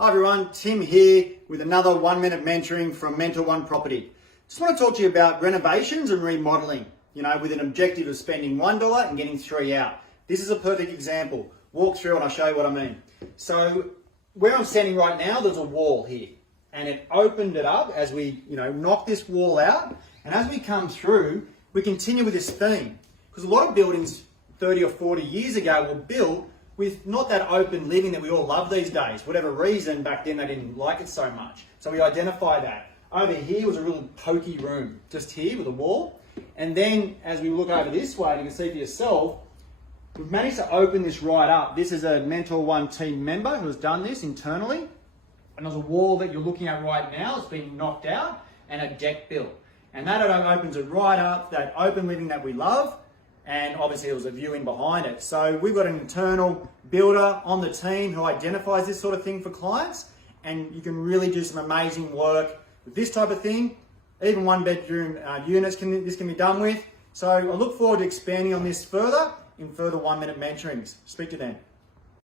Hi everyone, Tim here with another 1 minute mentoring from Mentor One Property. Just want to talk to you about renovations and remodeling, with an objective of spending $1 and getting 3 out. This is a perfect example. Walk through and I'll show you what I mean. So where I'm standing right now, there's a wall here and it opened it up as we, knock this wall out. And as we come through, we continue with this theme because a lot of buildings 30 or 40 years ago were built with not that open living that we all love these days. Whatever reason, back then they didn't like it so much. So we identify that. Over here was a real pokey room, just here with a wall. And then as we look over this way, you can see for yourself, we've managed to open this right up. This is a Mentor One team member who has done this internally. And there's a wall that you're looking at right now. It's been knocked out and a deck built. And that opens it right up, that open living that we love. And obviously there was a view in behind it. So we've got an internal builder on the team who identifies this sort of thing for clients. And you can really do some amazing work with this type of thing. Even 1 bedroom units this can be done with. So I look forward to expanding on this further in further 1 minute mentorings. Speak to them.